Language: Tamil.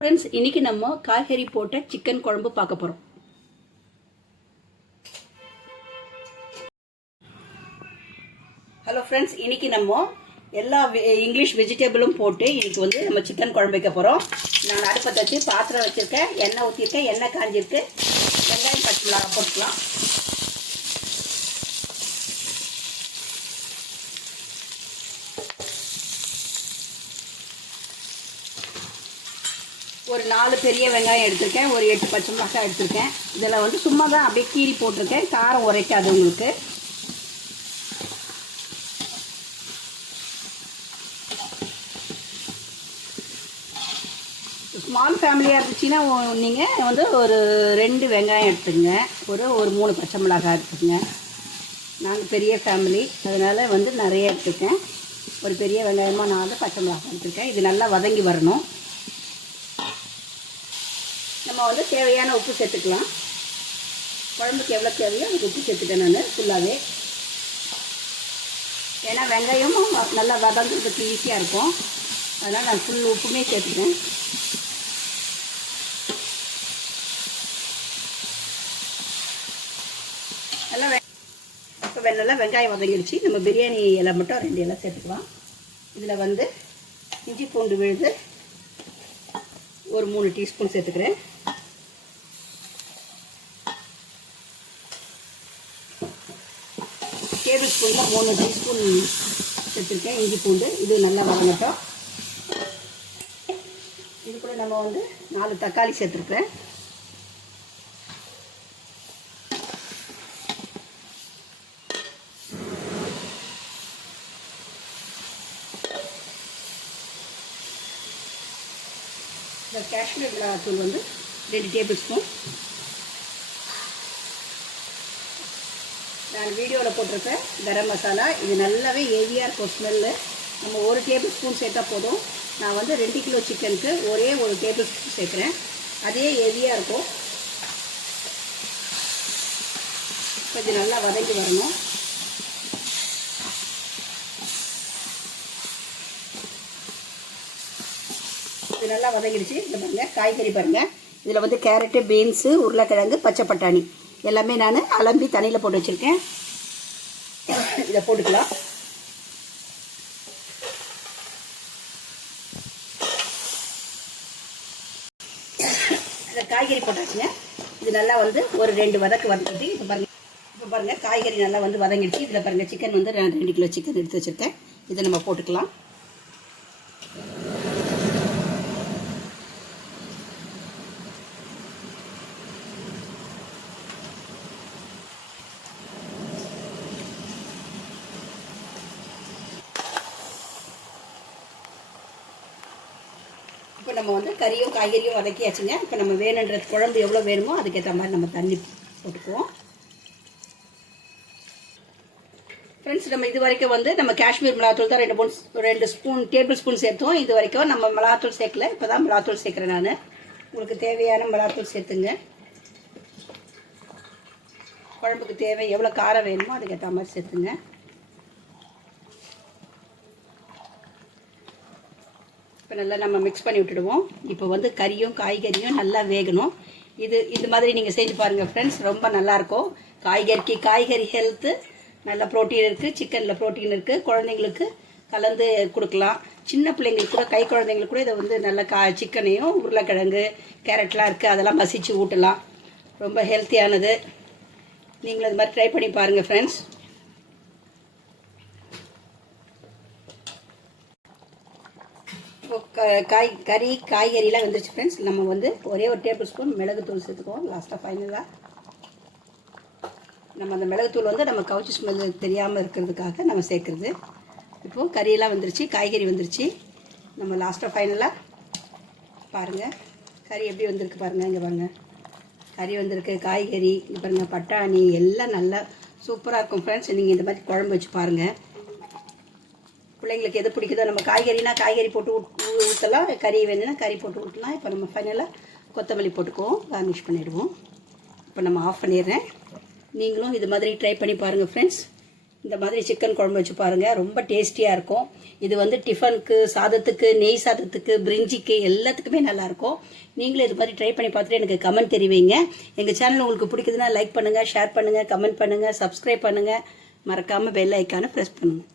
ஃப்ரெண்ட்ஸ், இன்னைக்கு நம்ம காய்கறி போட்ட சிக்கன் குழம்பு பார்க்க போகிறோம். ஹலோ ஃப்ரெண்ட்ஸ், இன்னைக்கு நம்ம எல்லா இங்கிலீஷ் வெஜிடபிளும் போட்டு இன்னைக்கு வந்து நம்ம சிக்கன் குழம்பு வைக்க போகிறோம். நான் அடுப்பத்தை வச்சு பாத்திரம் வச்சுருக்கேன், எண்ணெய் ஊற்றிருக்கேன், எண்ணெய் காஞ்சிருக்கு. வெங்காயம் பச்சை மிளகாய் போட்டுக்கலாம். ஒரு 4 பெரிய வெங்காயம் எடுத்திருக்கேன், ஒரு 8 பச்சை மிளகாய் எடுத்திருக்கேன். இதில் வந்து சும்மா தான் அப்படியே கீறி போட்டிருக்கேன், காரம் உரைக்காது உங்களுக்கு. ஸ்மால் ஃபேமிலியாக இருந்துச்சுன்னா நீங்கள் வந்து ஒரு 2 வெங்காயம் எடுத்துங்க, ஒரு 3 பச்சை மிளகாய் எடுத்துக்கங்க. நாங்கள் பெரிய ஃபேமிலி, அதனால் வந்து நிறைய எடுத்துருக்கேன். ஒரு பெரிய வெங்காயமாக 4 பச்சை மிளகாய் எடுத்துருக்கேன். இது நல்லா வதங்கி வரணும். நம்ம வந்து தேவையான உப்பு சேர்த்துக்கலாம். குழம்புக்கு எவ்வளோ தேவையோ அதுக்கு உப்பு சேர்த்துட்டேன் நான் ஃபுல்லாகவே. ஏன்னா வெங்காயமும் நல்லா வதங்கிறதுக்கு ஈஸியாக இருக்கும், அதனால் நான் ஃபுல் உப்புமே சேர்த்துட்டேன். நல்லா வெங்காயம் வதங்கிடுச்சு. நம்ம பிரியாணி இலை மட்டும் 2 இலை சேர்த்துக்கலாம். இதில் வந்து இஞ்சி பூண்டு விழுது ஒரு 3 டீஸ்பூன் சேர்த்துக்கிறேன். டேபிள் ஸ்பூனில் 3 டீஸ்பூன் சேர்த்துருக்கேன் இஞ்சி பூண்டு. இது நல்லா வதங்கட்டும். இது கூட நம்ம வந்து 4 தக்காளி சேர்த்துருக்கேன். இந்த காஷ்மீர் மிளகாத்தூள் வந்து 2 டேபிள் ஸ்பூன். நான் வீடியோவில் போட்டிருக்கேன் கரம் மசாலா. இது நல்லாவே ஹெவியாக இருக்கும் ஸ்மெல்லு. நம்ம 1 டேபிள் ஸ்பூன் சேர்த்தா போதும். நான் வந்து 2 கிலோ சிக்கனுக்கு ஒரே 1 டேபிள் ஸ்பூன் சேர்க்குறேன். அதே ஹெவியாக இருக்கும். கொஞ்சம் நல்லா வதங்கி வரணும். இது நல்லா வதங்கிடுச்சு. இதில் பாருங்கள் காய்கறி பாருங்கள். இதில் வந்து கேரட்டு, பீன்ஸு, உருளைக்கிழங்கு, பச்சை பட்டாணி எல்லாமே நான் அலம்பி தண்ணியில் போட்டு வச்சுருக்கேன். இதை போட்டுக்கலாம். இந்த காய்கறி போட்டாச்சுங்க. இது நல்லா வந்து ஒரு 2 வதக்கு வதக்கிட்டு இப்போ பாருங்கள் காய்கறி நல்லா வந்து வதங்கிடுச்சு. இதில் பாருங்கள் சிக்கன் வந்து 2 கிலோ சிக்கன் எடுத்து வச்சுருக்கேன். இதை நம்ம போட்டுக்கலாம். இப்போ நம்ம வந்து கறியும் காய்கறியும் வதக்கியாச்சுங்க. இப்போ நம்ம வேணுன்ற குழம்பு எவ்வளோ வேணுமோ அதுக்கேற்ற மாதிரி நம்ம தண்ணி போட்டுக்குவோம். ஃப்ரெண்ட்ஸ், நம்ம இது வரைக்கும் வந்து நம்ம காஷ்மீர் மிளகாத்தூள் தான் 2 டேபிள் ஸ்பூன் சேர்த்தோம். இது வரைக்கும் நம்ம மிளகாத்தூள் சேர்க்கல. இப்போ தான் மிளகாத்தூள் சேர்க்குறேன் நான். உங்களுக்கு தேவையான மிளகாத்தூள் சேர்த்துங்க. குழம்புக்கு தேவை எவ்வளோ காரம் வேணுமோ அதுக்கேற்ற மாதிரி சேர்த்துங்க. இப்போ நல்லா நம்ம மிக்ஸ் பண்ணி விட்டுடுவோம். இப்போ வந்து கறியும் காய்கறியும் நல்லா வேகணும். இது மாதிரி நீங்கள் செஞ்சு பாருங்கள் ஃப்ரெண்ட்ஸ், ரொம்ப நல்லாயிருக்கும். காய்கறி ஹெல்த்து, நல்ல ப்ரோட்டீன் இருக்குது, சிக்கனில் ப்ரோட்டீன் இருக்குது. குழந்தைங்களுக்கு கலந்து கொடுக்கலாம். சின்ன பிள்ளைங்களுக்கு கூட, கை குழந்தைங்களுக்கு கூட இதை வந்து நல்ல சிக்கனையும் உருளைக்கிழங்கு கேரட்லாம் இருக்குது, அதெல்லாம் மசிச்சு ஊட்டலாம். ரொம்ப ஹெல்த்தியானது. நீங்களும் இது மாதிரி ட்ரை பண்ணி பாருங்கள் ஃப்ரெண்ட்ஸ். காய்கறிலாம் வந்துருச்சு ஃப்ரெண்ட்ஸ். நம்ம வந்து ஒரே 1 டேபிள் ஸ்பூன் மிளகுத்தூள் சேர்த்துக்குவோம் லாஸ்ட்டாக ஃபைனலாக. நம்ம அந்த மிளகுத்தூள் வந்து நம்ம கவுச்சி ஸ்மெல் தெரியாமல் இருக்கிறதுக்காக நம்ம சேர்க்குறது. இப்போது கறியெல்லாம் வந்துருச்சு, காய்கறி வந்துருச்சு. நம்ம லாஸ்ட்டாக ஃபைனலாக பாருங்கள் கறி எப்படி வந்திருக்கு பாருங்கள். இங்கே பாருங்கள் கறி வந்திருக்கு, காய்கறி இங்கே பாருங்கள், பட்டாணி எல்லாம் நல்லா சூப்பராக இருக்கும் ஃப்ரெண்ட்ஸ். நீங்கள் இந்த மாதிரி குழம்பு வச்சு பாருங்கள். பிள்ளைங்களுக்கு எது பிடிக்குதோ, நம்ம காய்கறினா காய்கறி போட்டு ஊற்றலாம், கறி வேணுன்னா கறி போட்டு ஊற்றலாம். இப்போ நம்ம ஃபைனலாக கொத்தமல்லி போட்டுக்குவோம், கார்னிஷ் பண்ணிவிடுவோம். இப்போ நம்ம ஆஃப் பண்ணிடுறேன். நீங்களும் இது மாதிரி ட்ரை பண்ணி பாருங்கள் ஃப்ரெண்ட்ஸ். இந்த மாதிரி சிக்கன் குழம்பு வச்சு பாருங்கள், ரொம்ப டேஸ்டியாக இருக்கும். இது வந்து டிஃபனுக்கு, சாதத்துக்கு, நெய் சாதத்துக்கு, பிரிஞ்சிக்கு எல்லாத்துக்குமே நல்லாயிருக்கும். நீங்களும் இது மாதிரி ட்ரை பண்ணி பார்த்துட்டு எனக்கு கமெண்ட் தெரிவிங்க. எங்கள் சேனல் உங்களுக்கு பிடிக்குதுன்னா லைக் பண்ணுங்கள், ஷேர் பண்ணுங்கள், கமெண்ட் பண்ணுங்கள், சப்ஸ்கிரைப் பண்ணுங்கள். மறக்காமல் பெல் ஐக்கானை ப்ரெஸ் பண்ணுங்கள்.